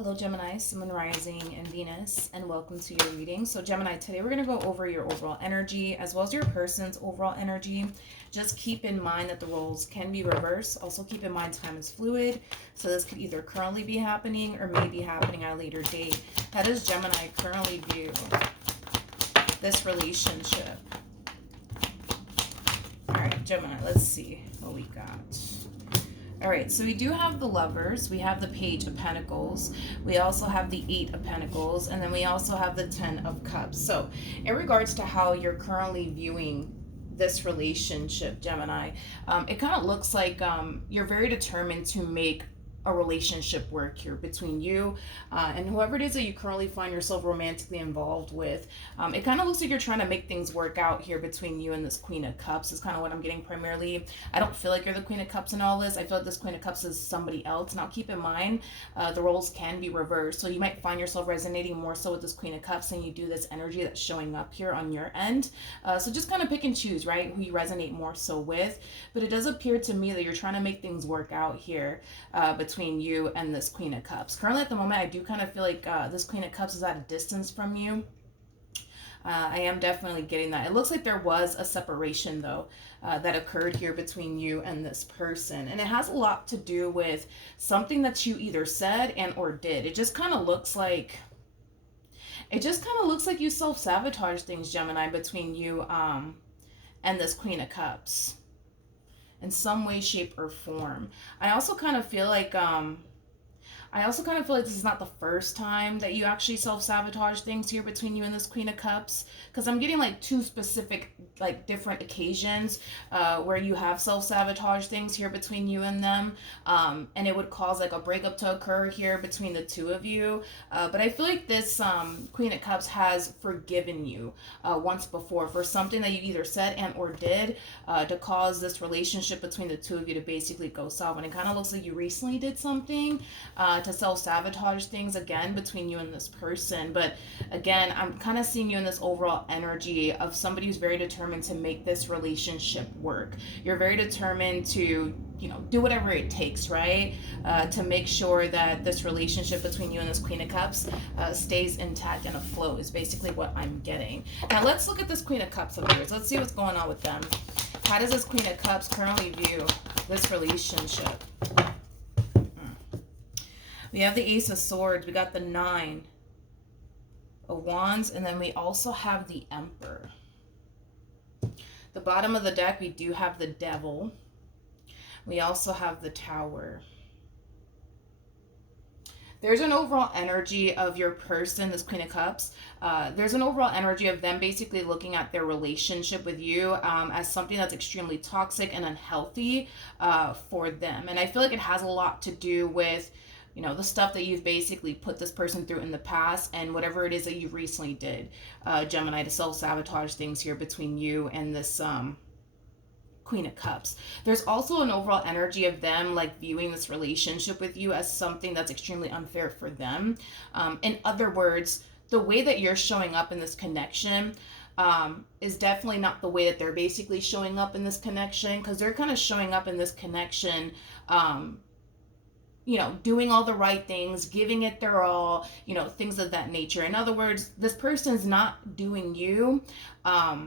Hello Gemini, Sun, Rising, and Venus, and welcome to your reading. So Gemini, today we're going to go over your overall energy as well as your person's overall energy. Just keep in mind that the roles can be reversed. Also keep in mind time is fluid, so this could either currently be happening or may be happening at a later date. How does Gemini currently view this relationship? Alright, Gemini, let's see what we got. All right, so we do have the Lovers, we have the Page of Pentacles, we also have the Eight of Pentacles, and then we also have the Ten of Cups. So in regards to how you're currently viewing this relationship, Gemini, it kind of looks like you're very determined to make a relationship work here between you and whoever it is that you currently find yourself romantically involved with. It kind of looks like you're trying to make things work out here between you and this Queen of Cups is kind of what I'm getting primarily. I don't feel like you're the Queen of Cups in all this. I feel like this Queen of Cups is somebody else. Now keep in mind, the roles can be reversed. So you might find yourself resonating more so with this Queen of Cups than you do this energy that's showing up here on your end. So just kind of pick and choose, right, who you resonate more so with. But it does appear to me that you're trying to make things work out here between you and this Queen of Cups. Currently at the moment, I do kind of feel like this Queen of Cups is at a distance from you. I am definitely getting that. It looks like there was a separation though that occurred here between you and this person, and it has a lot to do with something that you either said and or did. It just kind of looks like you self-sabotage things, Gemini, between you and this Queen of Cups in some way, shape, or form. I also kind of feel like this is not the first time that you actually self-sabotage things here between you and this Queen of Cups, because I'm getting like two specific, like different occasions where you have self-sabotage things here between you and them, and it would cause like a breakup to occur here between the two of you. But I feel like this Queen of Cups has forgiven you once before for something that you either said and or did to cause this relationship between the two of you to basically go south. And it kind of looks like you recently did something to self-sabotage things again between you and this person. But again, I'm kind of seeing you in this overall energy of somebody who's very determined to make this relationship work. You're very determined to, do whatever it takes, right? To make sure that this relationship between you and this Queen of Cups stays intact and afloat is basically what I'm getting. Now let's look at this Queen of Cups of yours. Let's see what's going on with them. How does this Queen of Cups currently view this relationship? We have the Ace of Swords, we got the Nine of Wands, and then we also have the Emperor. The bottom of the deck, we do have the Devil. We also have the Tower. There's an overall energy of your person, this Queen of Cups. There's an overall energy of them basically looking at their relationship with you as something that's extremely toxic and unhealthy for them. And I feel like it has a lot to do with the stuff that you've basically put this person through in the past and whatever it is that you recently did, Gemini, to self-sabotage things here between you and this Queen of Cups. There's also an overall energy of them like viewing this relationship with you as something that's extremely unfair for them. In other words, the way that you're showing up in this connection is definitely not the way that they're basically showing up in this connection, because they're kind of showing up in this connection doing all the right things, giving it their all, things of that nature. In other words, this person's not doing you. Let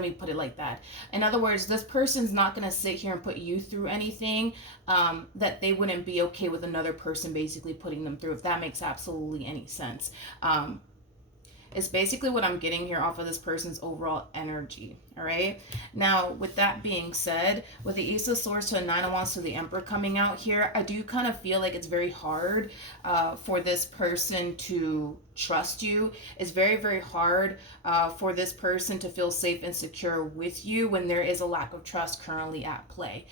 me put it like that. In other words, this person's not going to sit here and put you through anything that they wouldn't be okay with another person basically putting them through, if that makes absolutely any sense. It's basically what I'm getting here off of this person's overall energy. All right. Now, with that being said, with the Ace of Swords to the Nine of Wands to the Emperor coming out here, I do kind of feel like it's very hard for this person to trust you. It's very, very hard for this person to feel safe and secure with you when there is a lack of trust currently at play.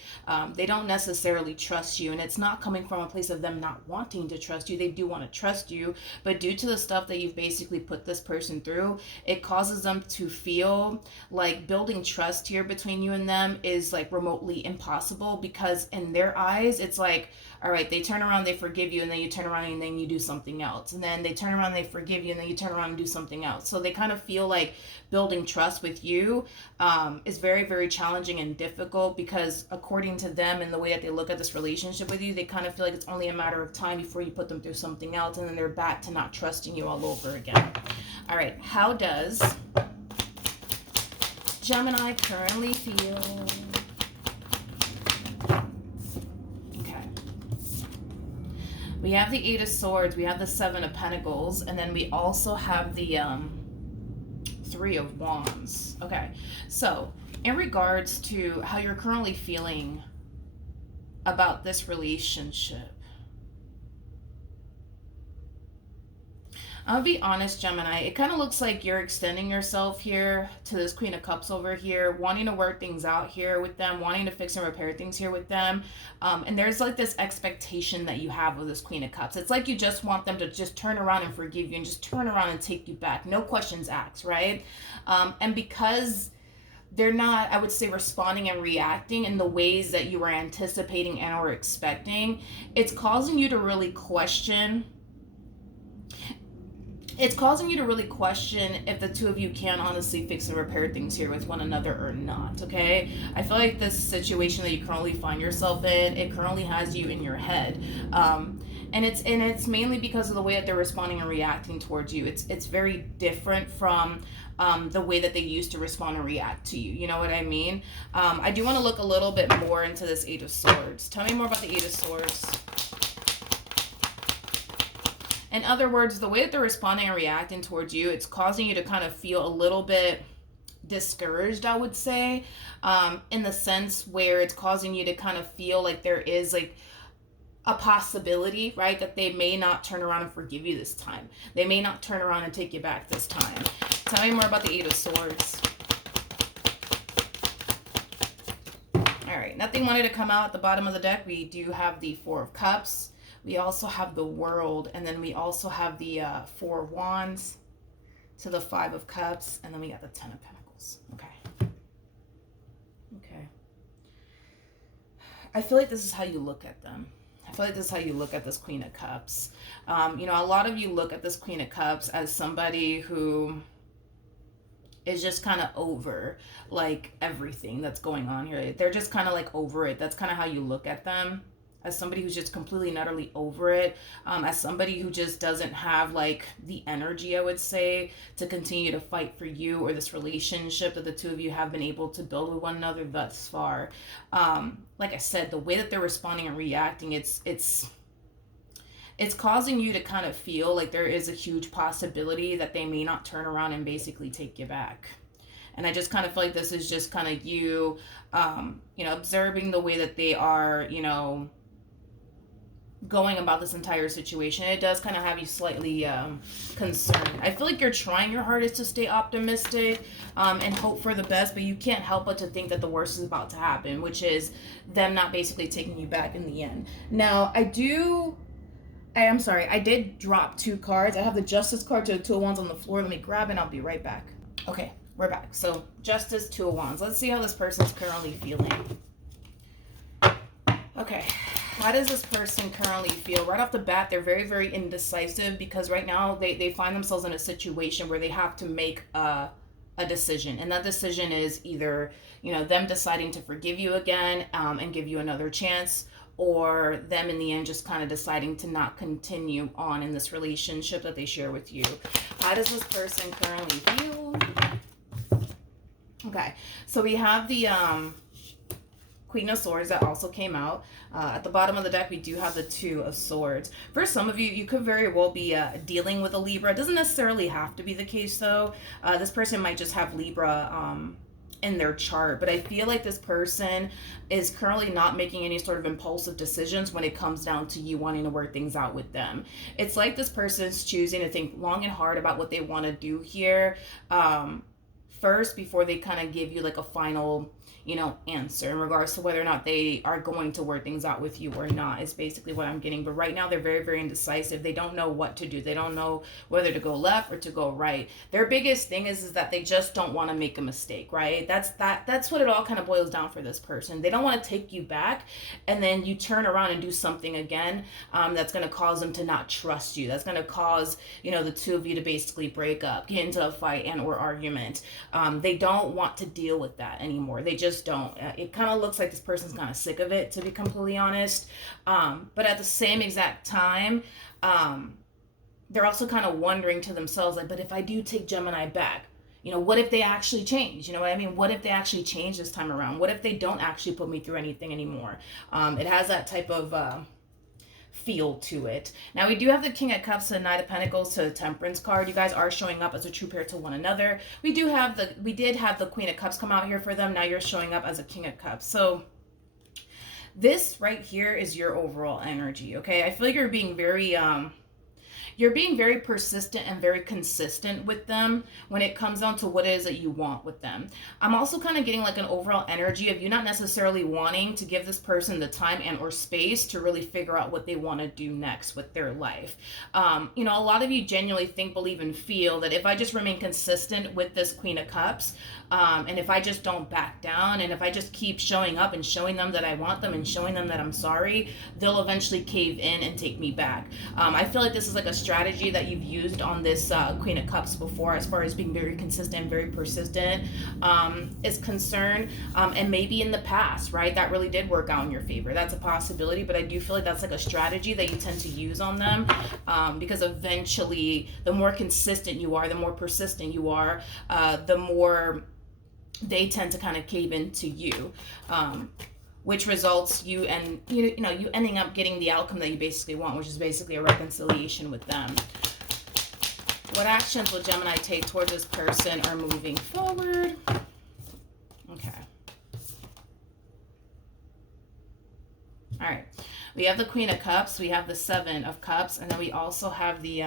They don't necessarily trust you, and it's not coming from a place of them not wanting to trust you. They do want to trust you, but due to the stuff that you've basically put this person through, it causes them to feel like building building trust here between you and them is like remotely impossible, because in their eyes it's like, all right, they turn around, they forgive you, and then you turn around and then you do something else, and then they turn around, they forgive you, and then you turn around and do something else. So they kind of feel like building trust with you is very, very challenging and difficult, because according to them and the way that they look at this relationship with you, they kind of feel like it's only a matter of time before you put them through something else, and then they're back to not trusting you all over again. All right, how does Gemini currently feel? Okay. We have the Eight of Swords, we have the Seven of Pentacles, and then we also have the Three of Wands. Okay, so in regards to how you're currently feeling about this relationship, I'll be honest, Gemini, it kind of looks like you're extending yourself here to this Queen of Cups over here, wanting to work things out here with them, wanting to fix and repair things here with them. And there's like this expectation that you have of this Queen of Cups. It's like you just want them to just turn around and forgive you and just turn around and take you back. No questions asked, right? And because they're not, I would say, responding and reacting in the ways that you were anticipating and or expecting, it's causing you to really question. It's causing you to really question if the two of you can honestly fix and repair things here with one another or not, okay? I feel like this situation that you currently find yourself in, it currently has you in your head. And it's mainly because of the way that they're responding and reacting towards you. It's very different from the way that they used to respond and react to you. You know what I mean? I do want to look a little bit more into this Eight of Swords. Tell me more about the Eight of Swords. In other words, the way that they're responding and reacting towards you, it's causing you to kind of feel a little bit discouraged, I would say, in the sense where it's causing you to kind of feel like there is like a possibility, right, that they may not turn around and forgive you this time. They may not turn around and take you back this time. Tell me more about the Eight of Swords. All right, nothing wanted to come out at the bottom of the deck. We do have the Four of Cups. We also have the World, and then we also have the Four of Wands to the Five of Cups, and then we got the Ten of Pentacles. Okay. Okay. I feel like this is how you look at them. I feel like this is how you look at this Queen of Cups. You know, a lot of you look at this Queen of Cups as somebody who is just kind of over, like, everything that's going on here. They're just kind of, like, over it. That's kind of how you look at them. As somebody who's just completely and utterly over it, as somebody who just doesn't have like the energy, I would say, to continue to fight for you or this relationship that the two of you have been able to build with one another thus far. Like I said, the way that they're responding and reacting, it's causing you to kind of feel like there is a huge possibility that they may not turn around and basically take you back. And I just kind of feel like this is just kind of you, you know, observing the way that they are, you know, going about this entire situation. It does kind of have you slightly concerned. I feel like you're trying your hardest to stay optimistic and hope for the best, but you can't help but to think that the worst is about to happen, which is them not basically taking you back in the end. Now, I'm sorry, I did drop two cards. I have the Justice card to the Two of Wands on the floor. Let me grab it and I'll be right back. Okay, we're back. So, Justice, Two of Wands. Let's see how this person's currently feeling. Okay. How does this person currently feel? Right off the bat, they're very, very indecisive, because right now they find themselves in a situation where they have to make a decision. And that decision is either, you know, them deciding to forgive you again and give you another chance, or them in the end just kind of deciding to not continue on in this relationship that they share with you. How does this person currently feel? Okay, so we have the Queen of Swords that also came out. At the bottom of the deck, we do have the Two of Swords. For some of you, you could very well be dealing with a Libra. It doesn't necessarily have to be the case, though. This person might just have Libra in their chart, but I feel like this person is currently not making any sort of impulsive decisions when it comes down to you wanting to work things out with them. It's like this person's choosing to think long and hard about what they want to do here, first before they kind of give you like a final, answer in regards to whether or not they are going to work things out with you or not, is basically what I'm getting. But right now they're very, very indecisive. They don't know what to do. They don't know whether to go left or to go right. Their biggest thing is that they just don't want to make a mistake, right? That's what it all kind of boils down for this person. They don't want to take you back and then you turn around and do something again, that's going to cause them to not trust you. That's going to cause, the two of you to basically break up, get into a fight and or argument. They don't want to deal with that anymore. They just don't. It kind of looks like this person's kind of sick of it, to be completely honest. But at the same exact time, they're also kind of wondering to themselves, like, but if I do take Gemini back, what if they actually change? You know what I mean? What if they actually change this time around? What if they don't actually put me through anything anymore? It has that type of feel to it. Now we do have the King of Cups to the Knight of Pentacles to the Temperance card. You guys are showing up as a true pair to one another. We did have the Queen of Cups come out here for them. Now you're showing up as a King of Cups. So this right here is your overall energy, okay? I feel like you're being very persistent and very consistent with them when it comes down to what it is that you want with them. I'm also kind of getting like an overall energy of you not necessarily wanting to give this person the time and or space to really figure out what they want to do next with their life. A lot of you genuinely think, believe, and feel that if I just remain consistent with this Queen of Cups, and if I just don't back down, and if I just keep showing up and showing them that I want them and showing them that I'm sorry, they'll eventually cave in and take me back. I feel like this is like a strategy that you've used on this Queen of Cups before, as far as being very consistent, very persistent is concerned, and maybe in the past, right, that really did work out in your favor. That's a possibility, but I do feel like that's like a strategy that you tend to use on them, because eventually the more consistent you are, the more persistent you are, the more they tend to kind of cave into you, which results you ending up getting the outcome that you basically want, which is basically a reconciliation with them. What actions will Gemini take toward this person or moving forward? Okay. All right. We have the Queen of Cups. We have the Seven of Cups. And then we also have the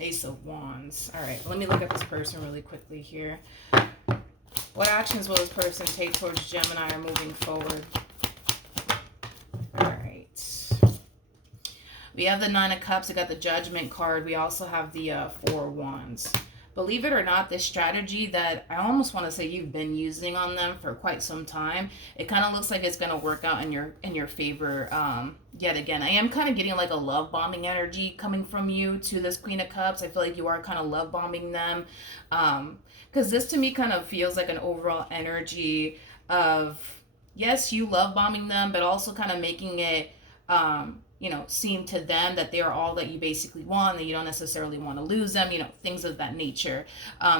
Ace of Wands. All right. Let me look at this person really quickly here. What actions will this person take towards Gemini or moving forward? All right. We have the Nine of Cups. We got the Judgment card. We also have the Four of Wands. Believe it or not, this strategy that I almost want to say you've been using on them for quite some time, it kind of looks like it's going to work out in your favor yet again. I am kind of getting like a love bombing energy coming from you to this Queen of Cups. I feel like you are kind of love bombing them, because this to me kind of feels like an overall energy of, yes, you love bombing them, but also kind of making it seem to them that they are all that you basically want, that you don't necessarily want to lose them, things of that nature.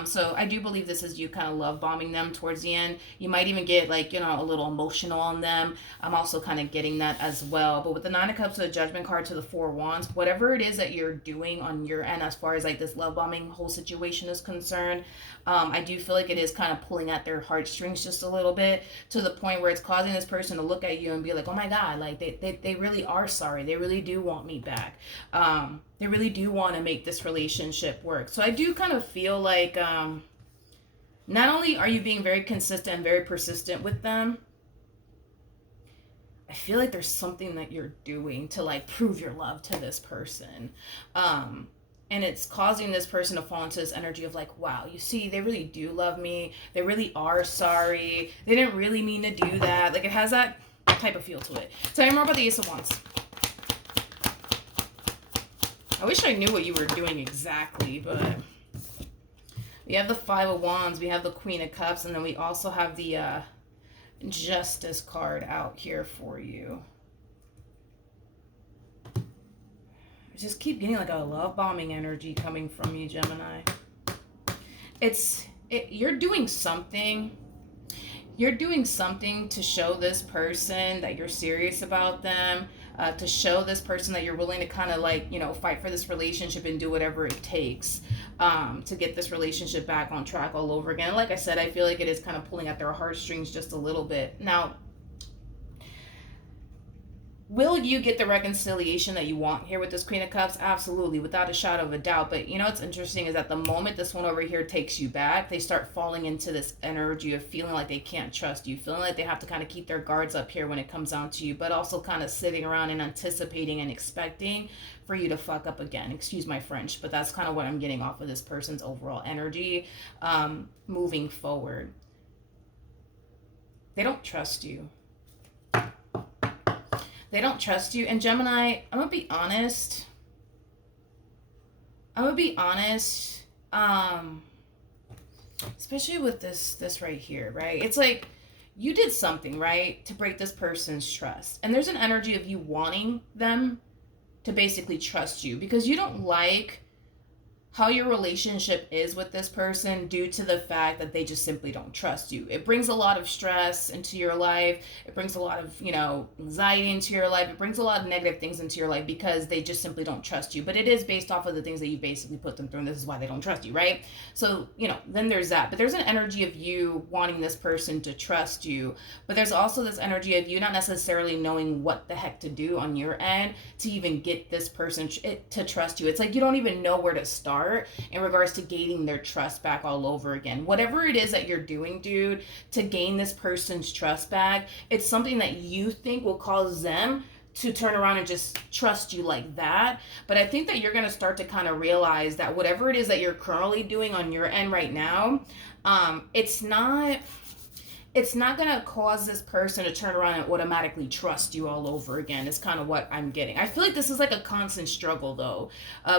So I do believe this is you kind of love bombing them towards the end. You might even get like, a little emotional on them. I'm also kind of getting that as well. But with the Nine of Cups to the Judgment card to the Four of Wands, whatever it is that you're doing on your end as far as like this love bombing whole situation is concerned, I do feel like it is kind of pulling at their heartstrings just a little bit, to the point where it's causing this person to look at you and be like, oh my God, like they really are sorry. They really do want me back. They really do want to make this relationship work. So I do kind of feel like not only are you being very consistent and very persistent with them, I feel like there's something that you're doing to like prove your love to this person. And it's causing this person to fall into this energy of like, wow, you see, they really do love me. They really are sorry. They didn't really mean to do that. Like, it has that type of feel to it. Tell me more about the Ace of Wands. I wish I knew what you were doing exactly, but we have the Five of Wands. We have the Queen of Cups. And then we also have the Justice card out here for you. I just keep getting like a love bombing energy coming from you, Gemini. You're doing something. You're doing something to show this person that you're serious about them, to show this person that you're willing to kind of like, fight for this relationship and do whatever it takes to get this relationship back on track all over again. Like I said, I feel like it is kind of pulling at their heartstrings just a little bit. Now, Will you get the reconciliation that you want here with this Queen of Cups? Absolutely, without a shadow of a doubt. But you know what's interesting is that the moment this one over here takes you back, they start falling into this energy of feeling like they can't trust you, feeling like they have to kind of keep their guards up here when it comes down to you, but also kind of sitting around and anticipating and expecting for you to fuck up again. Excuse my French, but that's kind of what I'm getting off of this person's overall energy moving forward. They don't trust you. They don't trust you. And Gemini, I'm going to be honest. Especially with this right here, right? It's like you did something, right, to break this person's trust. And there's an energy of you wanting them to basically trust you because you don't like how your relationship is with this person due to the fact that they just simply don't trust you. It brings a lot of stress into your life. It brings a lot of, anxiety into your life. It brings a lot of negative things into your life because they just simply don't trust you. But it is based off of the things that you basically put them through, and this is why they don't trust you, right? So, then there's that. But there's an energy of you wanting this person to trust you. But there's also this energy of you not necessarily knowing what the heck to do on your end to even get this person to trust you. It's like you don't even know where to start in regards to gaining their trust back all over again. Whatever it is that you're doing, dude, to gain this person's trust back, it's something that you think will cause them to turn around and just trust you like that. But I think that you're going to start to kind of realize that whatever it is that you're currently doing on your end right now, it's not going to cause this person to turn around and automatically trust you all over again. Is kind of what I'm getting. I feel like this is like a constant struggle, though,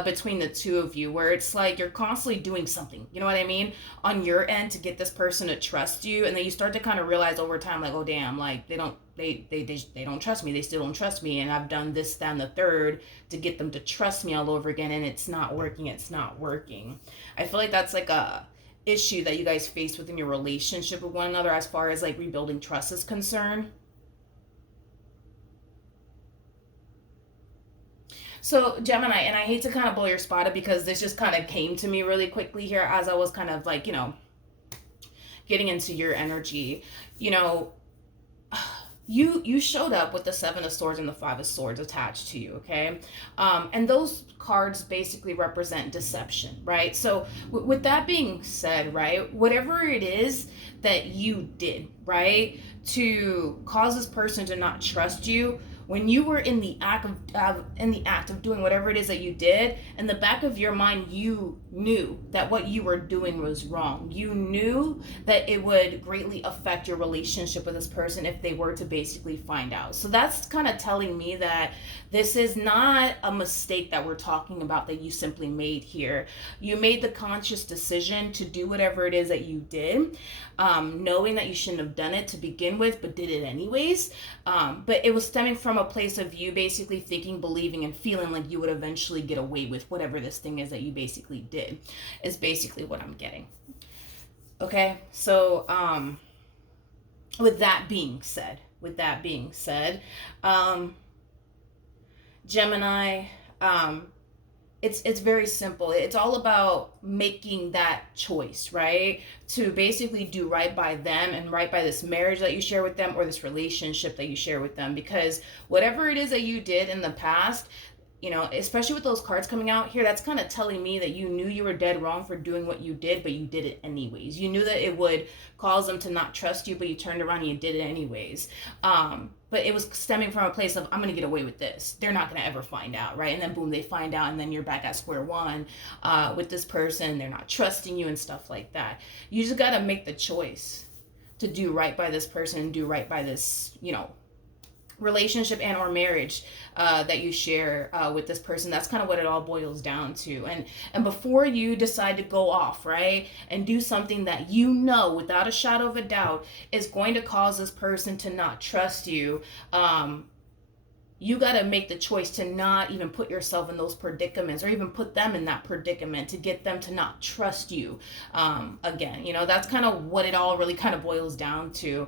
between the two of you, where it's like you're constantly doing something, you know what I mean, on your end to get this person to trust you. And then you start to kind of realize over time, like, oh, damn, like, they don't trust me. They still don't trust me. And I've done this, that, and the third to get them to trust me all over again. And it's not working. I feel like that's like a issue that you guys face within your relationship with one another as far as like rebuilding trust is concerned. So Gemini, and I hate to kind of blow your spot up because this just kind of came to me really quickly here as I was kind of like, getting into your energy. You showed up with the Seven of Swords and the Five of Swords attached to you, okay? And those cards basically represent deception, right? So with that being said, right, whatever it is that you did, right, to cause this person to not trust you, when you were in the act of doing whatever it is that you did, in the back of your mind, you knew that what you were doing was wrong. You knew that it would greatly affect your relationship with this person if they were to basically find out. So that's kind of telling me that this is not a mistake that we're talking about that you simply made here. You made the conscious decision to do whatever it is that you did, knowing that you shouldn't have done it to begin with, but did it anyways. But it was stemming from a place of you basically thinking, believing, and feeling like you would eventually get away with whatever this thing is that you basically did, is basically what I'm getting. Okay, so with that being said, Gemini, it's very simple. It's all about making that choice, right? To basically do right by them and right by this marriage that you share with them or this relationship that you share with them. Because whatever it is that you did in the past, especially with those cards coming out here, that's kind of telling me that you knew you were dead wrong for doing what you did, but you did it anyways. You knew that it would cause them to not trust you, but you turned around and you did it anyways. But it was stemming from a place of, I'm going to get away with this. They're not going to ever find out, right? And then boom, they find out, and then you're back at square one with this person. They're not trusting you and stuff like that. You just got to make the choice to do right by this person and do right by this, relationship and or marriage that you share with this person. That's kind of what it all boils down to. And before you decide to go off, right, and do something that without a shadow of a doubt is going to cause this person to not trust you, you got to make the choice to not even put yourself in those predicaments or even put them in that predicament to get them to not trust you again. That's kind of what it all really kind of boils down to,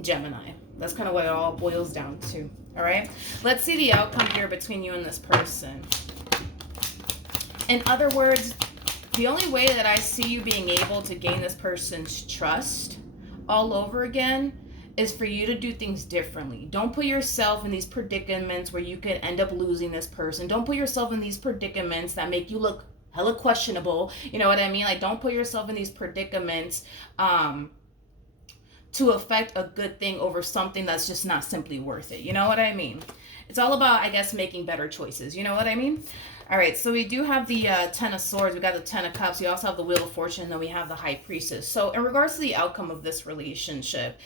Gemini. That's kind of what it all boils down to. All right. Let's see the outcome here between you and this person. In other words, the only way that I see you being able to gain this person's trust all over again is for you to do things differently. Don't put yourself in these predicaments where you could end up losing this person. Don't put yourself in these predicaments that make you look hella questionable. You know what I mean? Like, don't put yourself in these predicaments to affect a good thing over something that's just not simply worth it. You know what I mean? It's all about, I guess, making better choices. You know what I mean? All right, so we do have the Ten of Swords. We got the Ten of Cups. We also have the Wheel of Fortune, and then we have the High Priestess. So in regards to the outcome of this relationship,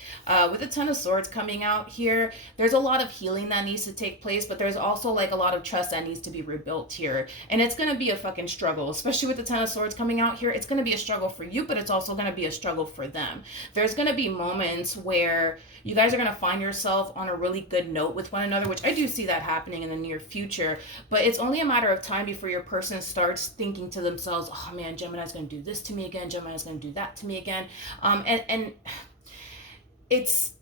with the Ten of Swords coming out here, there's a lot of healing that needs to take place, but there's also like a lot of trust that needs to be rebuilt here. And it's going to be a fucking struggle, especially with the Ten of Swords coming out here. It's going to be a struggle for you, but it's also going to be a struggle for them. There's going to be moments where you guys are going to find yourself on a really good note with one another, which I do see that happening in the near future, but it's only a matter of time before your person starts thinking to themselves, oh man, Gemini's going to do this to me again, Gemini's going to do that to me again. And it's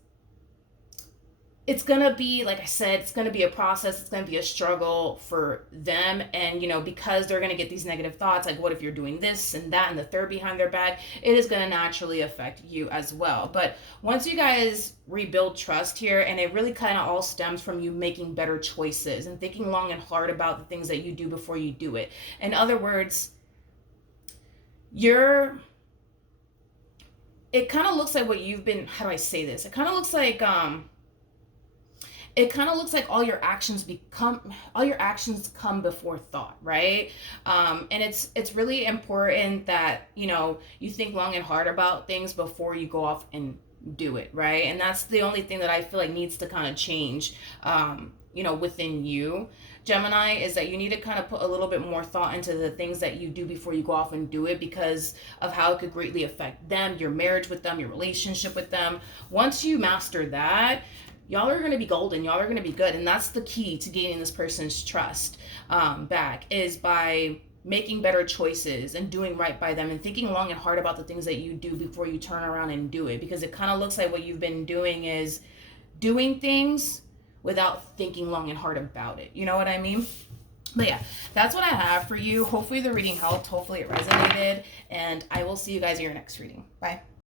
going to be, like I said, it's going to be a process. It's going to be a struggle for them. And, you know, because they're going to get these negative thoughts, like, what if you're doing this and that and the third behind their back? It is going to naturally affect you as well. But once you guys rebuild trust here, and it really kind of all stems from you making better choices and thinking long and hard about the things that you do before you do it. In other words, it kind of looks like what you've been, how do I say this? It kind of looks like, all your actions come before thought, right? And it's really important that, you know, you think long and hard about things before you go off and do it, right? And that's the only thing that I feel like needs to kind of change, you know, within you, Gemini, is that you need to kind of put a little bit more thought into the things that you do before you go off and do it, because of how it could greatly affect them, your marriage with them, your relationship with them. Once you master that, y'all are going to be golden. Y'all are going to be good. And that's the key to gaining this person's trust back, is by making better choices and doing right by them and thinking long and hard about the things that you do before you turn around and do it. Because it kind of looks like what you've been doing is doing things without thinking long and hard about it. You know what I mean? But yeah, that's what I have for you. Hopefully the reading helped. Hopefully it resonated. And I will see you guys in your next reading. Bye.